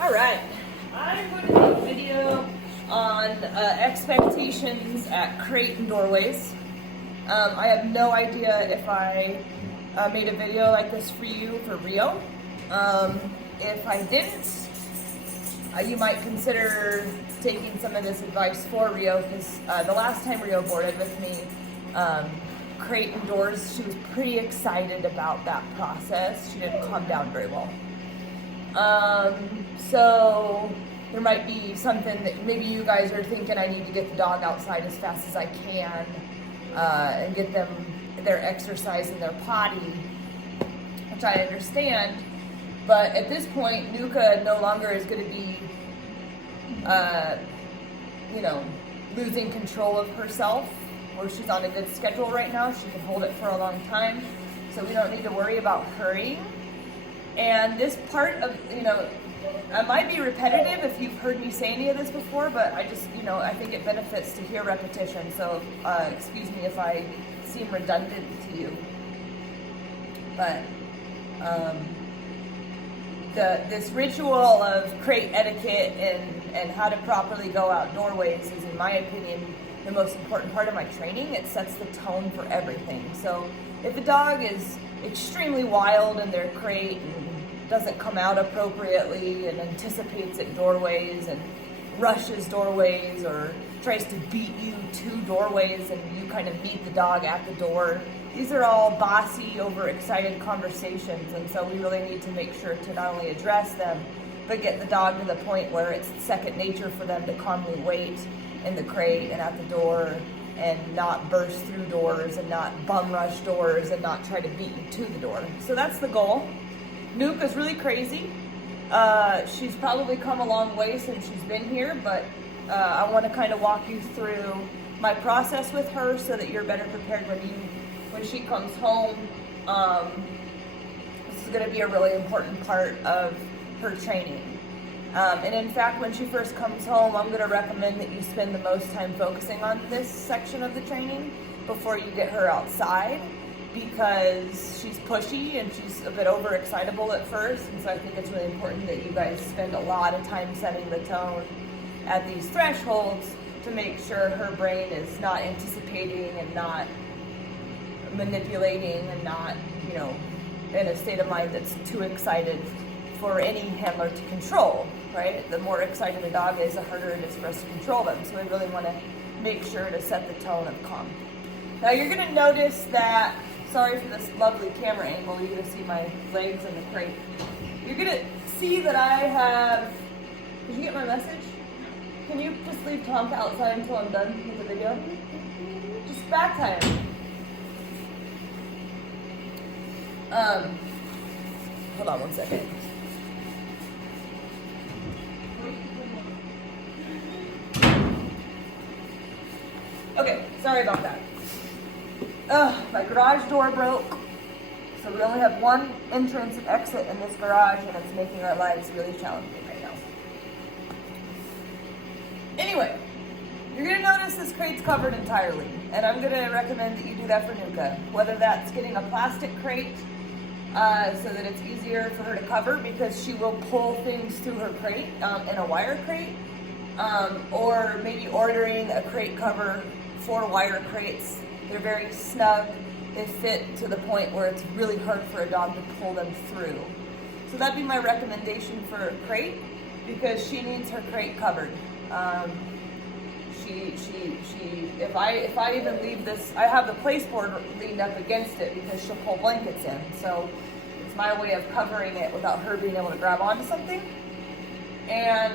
All right, I'm going to do a video on expectations at crate and doorways. I have no idea if I made a video like this for you for Rio. If I didn't, you might consider taking some of this advice for Rio, because the last time Rio boarded with me, crate and doors, she was pretty excited about that process. She didn't calm down very well. So there might be something that maybe you guys are thinking I need to get the dog outside as fast as I can and get them their exercise and their potty, which I understand. But at this point, Nuke no longer is going to be, losing control of herself, or she's on a good schedule right now. She can hold it for a long time, so we don't need to worry about hurrying. And this part of, it might be repetitive if you've heard me say any of this before, but I just, I think it benefits to hear repetition. So excuse me if I seem redundant to you. But this ritual of crate etiquette and how to properly go out doorways is, in my opinion, the most important part of my training. It sets the tone for everything. So if the dog is extremely wild in their crate and doesn't come out appropriately and anticipates at doorways and rushes doorways or tries to beat you to doorways and you kind of meet the dog at the door, these are all bossy, overexcited conversations, and so we really need to make sure to not only address them, but get the dog to the point where it's second nature for them to calmly wait in the crate and at the door and not burst through doors and not bum rush doors and not try to beat you to the door. So that's the goal. Nuke is really crazy. She's probably come a long way since she's been here, but I want to kind of walk you through my process with her so that you're better prepared when she comes home. This is going to be a really important part of her training. And in fact, when she first comes home, I'm going to recommend that you spend the most time focusing on this section of the training before you get her outside, because she's pushy and she's a bit overexcitable at first, and so I think it's really important that you guys spend a lot of time setting the tone at these thresholds to make sure her brain is not anticipating and not manipulating and not, in a state of mind that's too excited for any handler to control, right? The more excited the dog is, the harder it is for us to control them. So we really want to make sure to set the tone of calm. Now you're going to notice that, sorry for this lovely camera angle, you're going to see my legs in the crate. You're going to see that I have, did you get my message? Can you just leave Tomka outside until I'm done with the video? Just back time. Hold on one second. Okay, sorry about that. My garage door broke, so we only have one entrance and exit in this garage, and it's making our lives really challenging right now. Anyway, you're going to notice this crate's covered entirely, and I'm going to recommend that you do that for Nuke, whether that's getting a plastic crate so that it's easier for her to cover, because she will pull things through her crate in a wire crate, or maybe ordering a crate cover for wire crates. They're very snug, they fit to the point where it's really hard for a dog to pull them through. So that'd be my recommendation for a crate, because she needs her crate covered. If I even leave this, I have the place board leaned up against it because she'll pull blankets in. So it's my way of covering it without her being able to grab onto something. And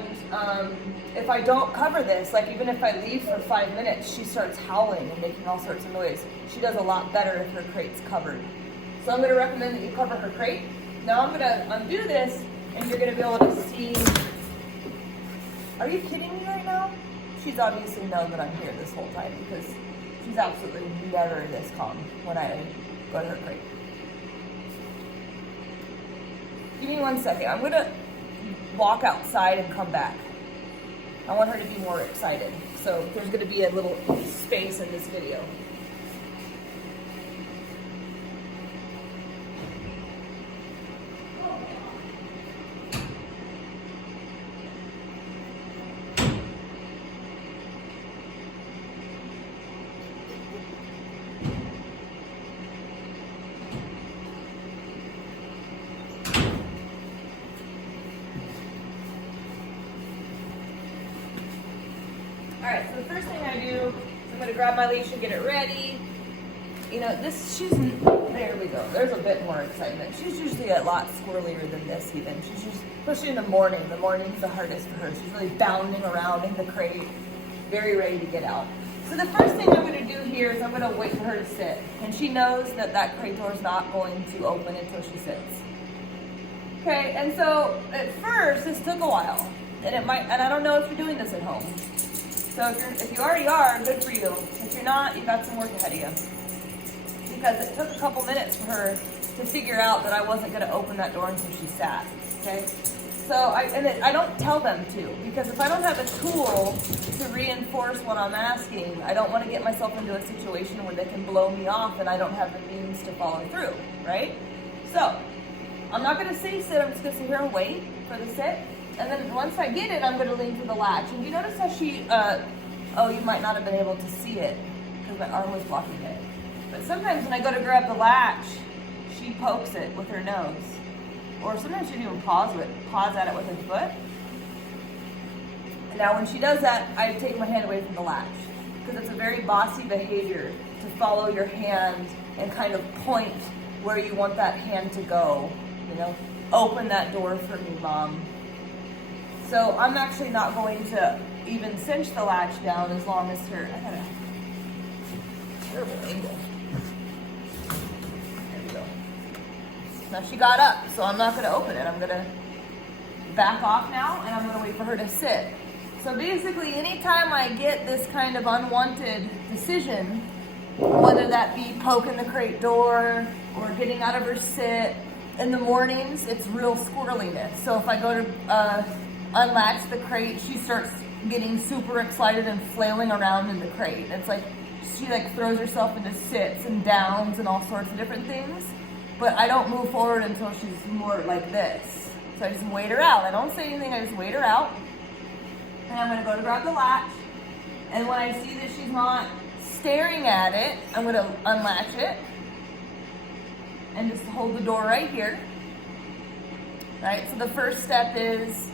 if I don't cover this, like even if I leave for 5 minutes, she starts howling and making all sorts of noise. She does a lot better if her crate's covered. So I'm going to recommend that you cover her crate. Now I'm going to undo this, and you're going to be able to see. Are you kidding me right now? She's obviously known that I'm here this whole time, because she's absolutely never this calm when I go to her crate. Give me 1 second. I'm going to walk outside and come back. I want her to be more excited. So there's going to be a little space in this video. All right, so the first thing I do is I'm gonna grab my leash and get it ready. You know, there we go. There's a bit more excitement. She's usually a lot squirrelier than this even. She's just, especially in the morning. The morning's the hardest for her. She's really bounding around in the crate, very ready to get out. So the first thing I'm gonna do here is I'm gonna wait for her to sit. And she knows that that crate door is not going to open until she sits. Okay, and so at first, this took a while. And I don't know if you're doing this at home. So if you already are, good for you. If you're not, you got some work ahead of you. Because it took a couple minutes for her to figure out that I wasn't going to open that door until she sat. Okay, so I don't tell them to, because if I don't have a tool to reinforce what I'm asking, I don't want to get myself into a situation where they can blow me off and I don't have the means to follow through. Right? So I'm not going to say sit. I'm just going to sit here and wait for the sit. And then once I get it, I'm going to lean through the latch. And you notice how she, you might not have been able to see it because my arm was blocking it. But sometimes when I go to grab the latch, she pokes it with her nose. Or sometimes she even paws at it with her foot. And now when she does that, I take my hand away from the latch. Because it's a very bossy behavior to follow your hand and kind of point where you want that hand to go. You know, open that door for me, Mom. So I'm actually not going to even cinch the latch down as long as I got a terrible angle. There we go. Now she got up, so I'm not going to open it. I'm going to back off now, and I'm going to wait for her to sit. So basically, anytime I get this kind of unwanted decision, whether that be poking the crate door or getting out of her sit, in the mornings, it's real squirreliness. So if I go to unlatch the crate, she starts getting super excited and flailing around in the crate. It's like she throws herself into sits and downs and all sorts of different things. But I don't move forward until she's more like this. So I just wait her out. I don't say anything, I just wait her out. And I'm gonna go to grab the latch. And when I see that she's not staring at it, I'm gonna unlatch it and just hold the door right here. Right, so the first step is,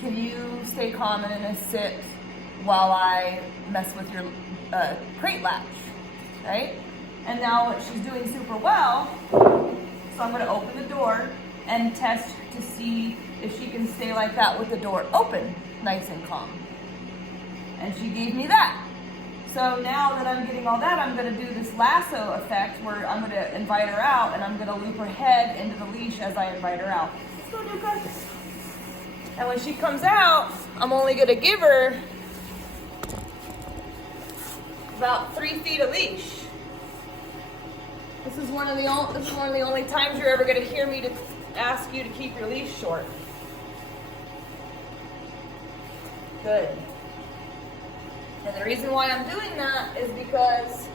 can you stay calm and in a sit while I mess with your crate latch, right? And now she's doing super well, so I'm gonna open the door and test to see if she can stay like that with the door open, nice and calm. And she gave me that. So now that I'm getting all that, I'm gonna do this lasso effect where I'm gonna invite her out and I'm gonna loop her head into the leash as I invite her out. Let's go, Nuke. And when she comes out, I'm only gonna give her about 3 feet of leash. This is one of the only times you're ever gonna hear me to ask you to keep your leash short. Good. And the reason why I'm doing that is because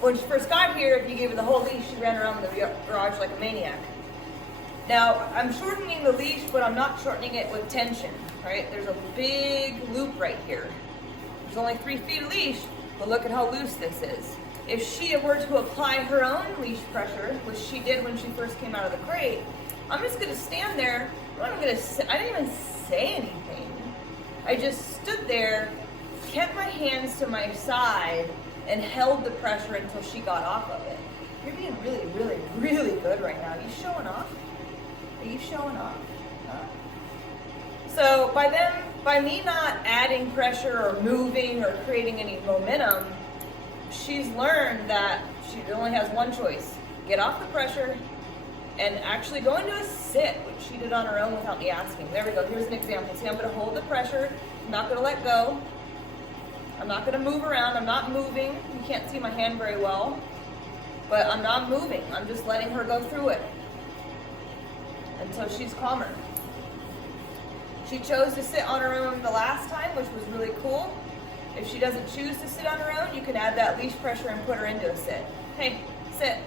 when she first got here, if you gave her the whole leash, she ran around the garage like a maniac. Now, I'm shortening the leash, but I'm not shortening it with tension, right? There's a big loop right here. There's only 3 feet of leash, but look at how loose this is. If she were to apply her own leash pressure, which she did when she first came out of the crate, I'm just gonna stand there. I didn't even say anything. I just stood there, kept my hands to my side, and held the pressure until she got off of it. You're being really, really, really good right now. Are you showing off? Are you showing off? Huh? So by me not adding pressure or moving or creating any momentum, she's learned that she only has one choice. Get off the pressure and actually go into a sit, which she did on her own without me asking. There we go. Here's an example. See, I'm going to hold the pressure. I'm not going to let go. I'm not going to move around. I'm not moving. You can't see my hand very well, but I'm not moving. I'm just letting her go through it until she's calmer. She chose to sit on her own the last time, which was really cool. If she doesn't choose to sit on her own, you can add that leash pressure and put her into a sit. Hey, sit.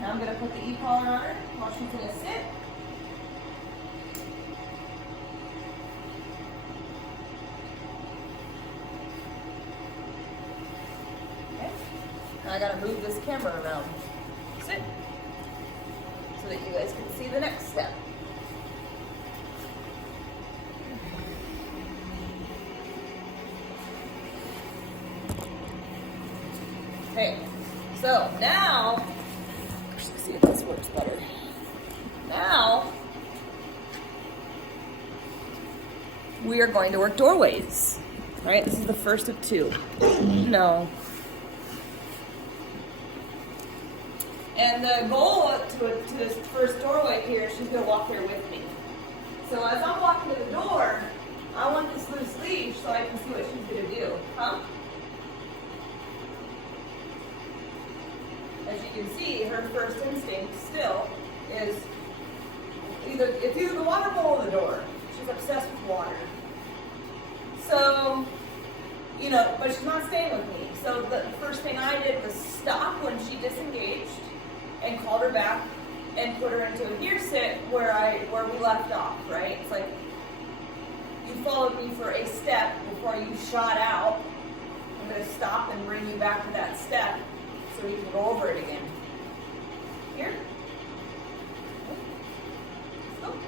Now I'm going to put the e-collar on her while she's in a sit. Okay. Now I got to move this camera around. Sit. So that you guys can see the next step. So now, let's see if this works better. Now, we are going to work doorways, right? This is the first of two. No. And the goal to this first doorway here, she's gonna walk here with me. So as I'm walking to the door, I want this loose leash so I can see what she's gonna do. Huh? As you can see, her first instinct still is it's either the water bowl or the door. She's obsessed with water. So, you know, but she's not staying with me. So the first thing I did was stop when she disengaged and called her back and put her into a here sit where we left off, right? It's like you followed me for a step before you shot out. I'm going to stop and bring you back to that step so we can go over it again. Here. Let's go.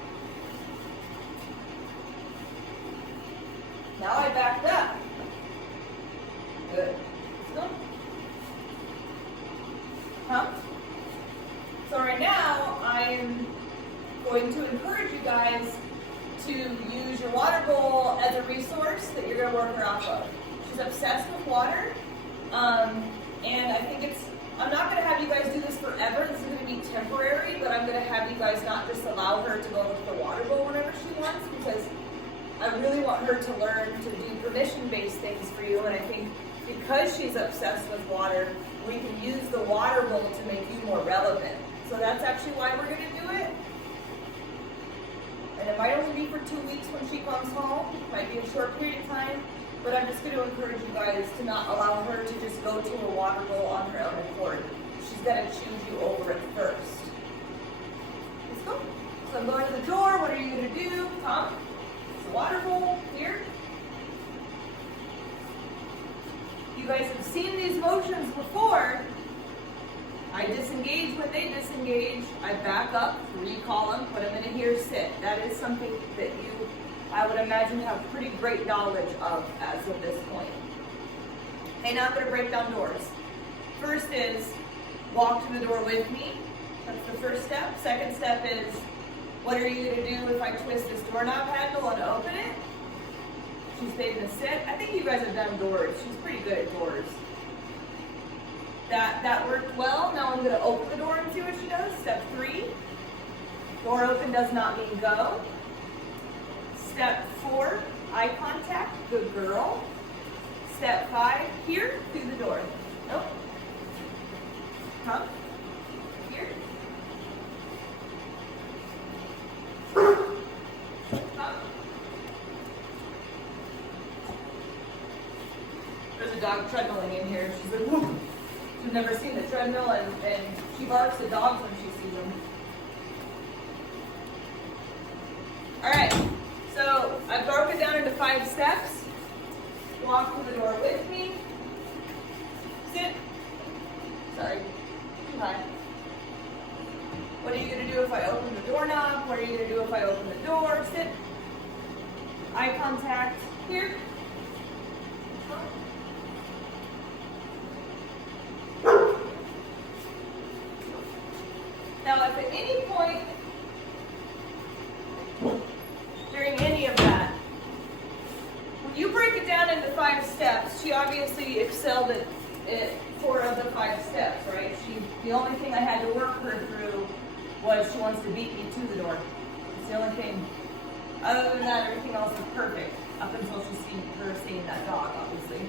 Now I backed up. Good. Let's go. Huh? So right now, I'm going to encourage you guys to use your water bowl as a resource that you're going to work her off of. She's obsessed with water, and I think I'm not going to have you guys do this forever. This is going to be temporary, but I'm going to have you guys not just allow her to go with the water bowl whenever she wants, because I really want her to learn to do permission-based things for you, and I think because she's obsessed with water, we can use the water bowl to make you more relevant. So that's actually why we're going to do it. And it might only be for 2 weeks when she comes home. It might be a short period of time. But I'm just going to encourage you guys to not allow her to just go to a water bowl on her own accord. She's going to choose you over it first. Let's go. So I'm going to the door. What are you going to do? Come. It's a water bowl here. You guys have seen these motions before. I disengage when they disengage. I back up, recall them, put them in a here sit. That is something that you, I would imagine, have pretty great knowledge of as of this point. Okay, now I'm going to break down doors. First is walk to the door with me. That's the first step. Second step is, what are you going to do if I twist this doorknob handle and open it? She stayed in the sit. I think you guys have done doors. She's pretty good at doors. That worked well. Now I'm going to open the door and see what she does. Step 3. Door open does not mean go. Step 4, eye contact. Good girl. Step 5, here, through the door. Nope. Come. Here. Come. There's a dog treadmilling in here. She's like, whoop. She's never seen the treadmill, and she barks at dogs when she sees them. All right, so I've broken it down into 5 steps. Walk to the door with me. Sit. Sorry, too high. What are you going to do if I open the doorknob? What are you going to do if I open the door? Sit. Eye contact. Here. Now, if at any point during any of that, when you break it down into 5 steps, she obviously excelled at 4 of the 5 steps, right? The only thing I had to work her through was she wants to beat me to the door. It's the only thing. Other than that, everything else is perfect, up until her seeing that dog, obviously.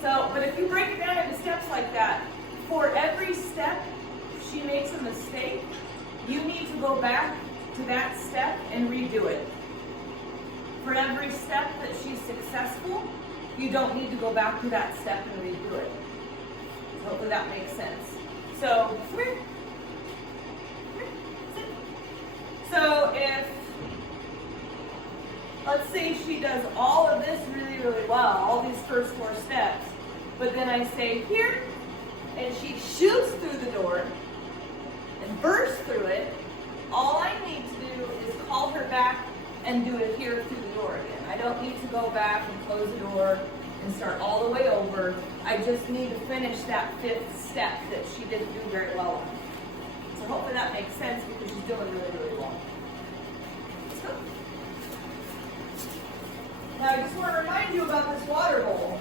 So, but if you break it down into steps like that, for every step she makes a mistake, you need to go back to that step and redo it. For every step that she's successful, you don't need to go back to that step and redo it. So hopefully that makes sense. So, come here. Sit. So if, let's say she does all of this really, really well, all these first 4 steps, but then I say here, and she shoots through the door and bursts through it, all I need to do is call her back and do it here through the door again. I don't need to go back and close the door and start all the way over I just need to finish that 5th step that she didn't do very well on. So hopefully that makes sense because she's doing really, really well. Let's go. Now I just want to remind you about this water bowl.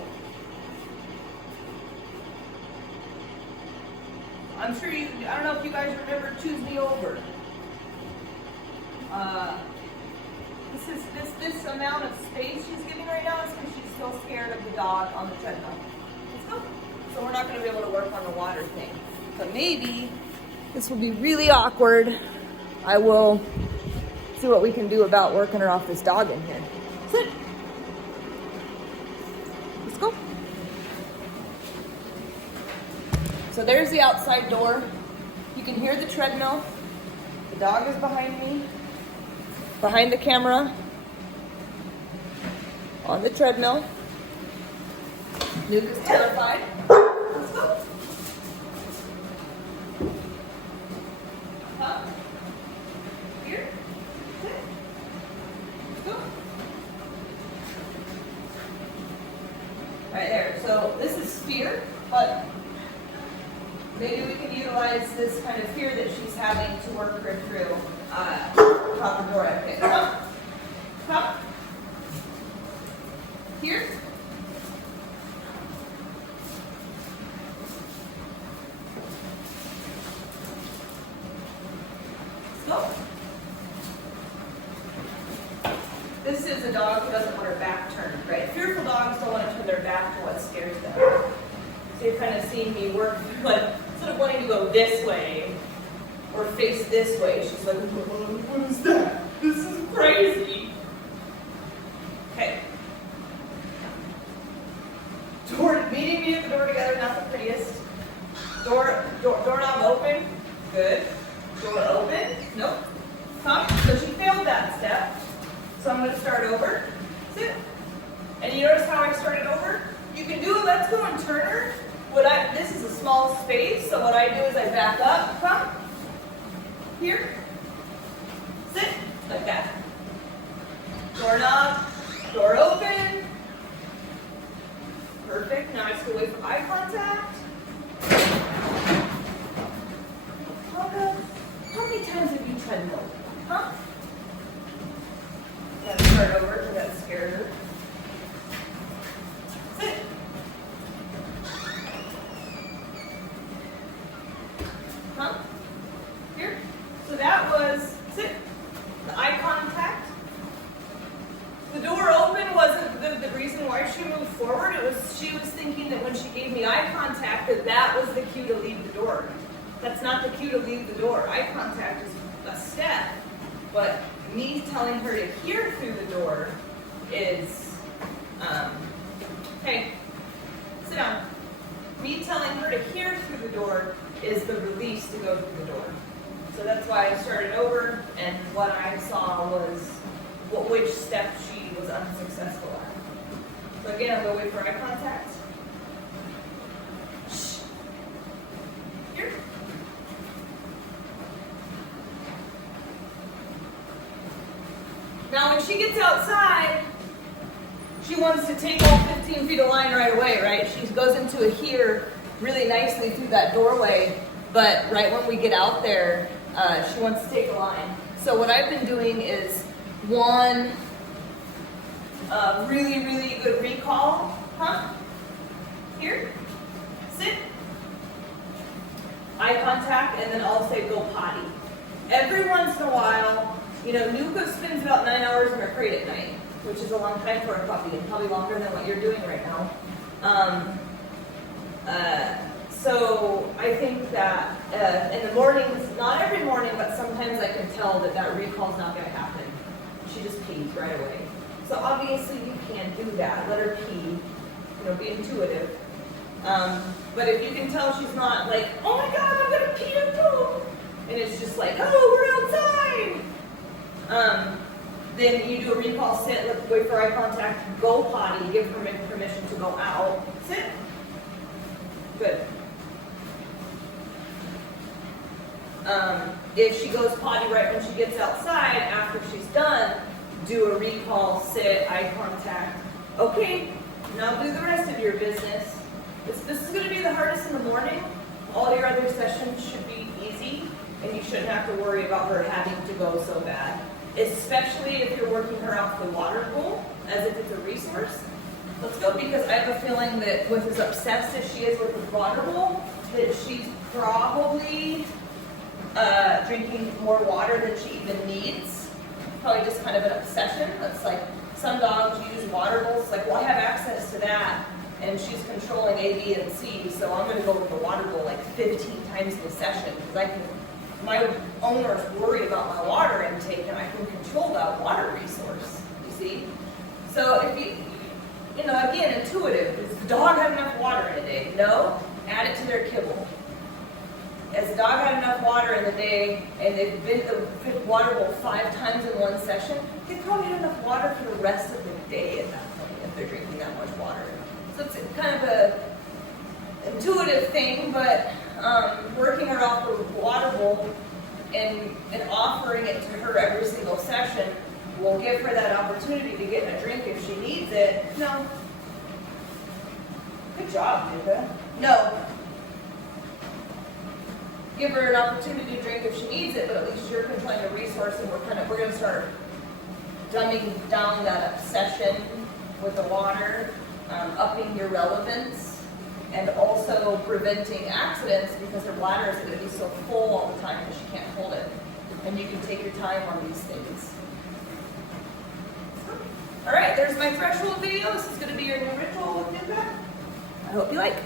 I'm sure you, I don't know if you guys remember Choose Me Over. This amount of space she's giving right now is because she's still scared of the dog on the treadmill. Let's go. So we're not going to be able to work on the water thing. But maybe this will be really awkward. I will see what we can do about working her off this dog in here. Sit. Let's go. So there's the outside door. You can hear the treadmill. The dog is behind me, behind the camera, on the treadmill. Nuke is terrified. Let's go. Up. Here. Sit. Let's go. Right there. So this is fear, but maybe we can utilize this kind of fear that she's having to work her through proper door etiquette. Come. Come. Here. Go. This is a dog who doesn't want her back turned, right? Fearful dogs don't want to turn their back to what scares them. So you've kind of seen me work, like, instead of wanting to go this way or face this way, she's like, what is that? This is crazy. Okay. Meeting me at the door together, not the prettiest. Doorknob open. Good. Door open. Nope. Come. So she failed that step. So I'm going to start over. Sit. And you notice how I started over? You can do a let's go and turn her. This is a small space, so what I do is I back up. Come. Here. Sit. Like that. Doorknob. Door open. Perfect. Now I just go wait for eye contact. How many times have you treadmilled? Huh? Gotta start over because that scared her. Sit. Huh? Here. So that was sit. The eye contact. The door open wasn't the reason why she moved forward. It was she was thinking that when she gave me eye contact that was the cue to leave the door. That's not the cue to leave the door. Eye contact is a step, but me telling her to hear through the door is, hey, sit down. Me telling her to hear through the door is the release to go through the door. So that's why I started over, and what I saw was which step she was unsuccessful at. So again, I'm going to wait for eye contact. Shh. Here. Now when she gets outside, she wants to take all 15 feet of line right away, right? She goes into a here really nicely through that doorway, but right when we get out there, she wants to take a line. So what I've been doing is one really, really good recall. Huh? Here. Sit. Eye contact, and then I'll say go potty. Every once in a while, you know, Nuke spends about 9 hours in her crate at night, which is a long time for a puppy, and probably longer than what you're doing right now. So I think that in the mornings, not every morning, but sometimes I can tell that that recall's not going to happen. She just pees right away. So obviously you can't do that. Let her pee. You know, be intuitive. But if you can tell she's not like, oh my God, I'm going to pee and poop, and it's just like, oh, we're outside. Then you do a recall, sit, let's wait for eye contact, go potty, give her permission to go out. Sit. Good. If she goes potty right when she gets outside, after she's done, do a recall, sit, eye contact. Okay, now do the rest of your business. This is going to be the hardest in the morning. All your other sessions should be easy, and you shouldn't have to worry about her having to go so bad. Especially if you're working her off the water bowl, as if it's a resource. Let's go, because I have a feeling that with as obsessed as she is with the water bowl, that she's probably drinking more water than she even needs. Probably just kind of an obsession. It's like some dogs use water bowls. Like, well, I have access to that, and she's controlling A, B, and C, so I'm going to go with the water bowl like 15 times a session, because my owner's worried about my water intake, and I can control that water resource, you see? So if you know, again, intuitive. Does the dog have enough water in a day? No? Add it to their kibble. Has the dog had enough water in the day, and they've been to the water bowl 5 times in one session, they probably have enough water for the rest of the day at that point, if they're drinking that much water. So it's kind of a intuitive thing, but working her off the water bowl and offering it to her every single session will give her that opportunity to get a drink if she needs it. No. Good job, Nuke. No. Give her an opportunity to drink if she needs it, but at least you're controlling the resource, and we're going to start dumbing down that obsession with the water, upping your relevance, and also preventing accidents, because her bladder is going to be so full all the time that she can't hold it. And you can take your time on these things. All right, there's my threshold video. This is going to be your new ritual with Nuke. I hope you like.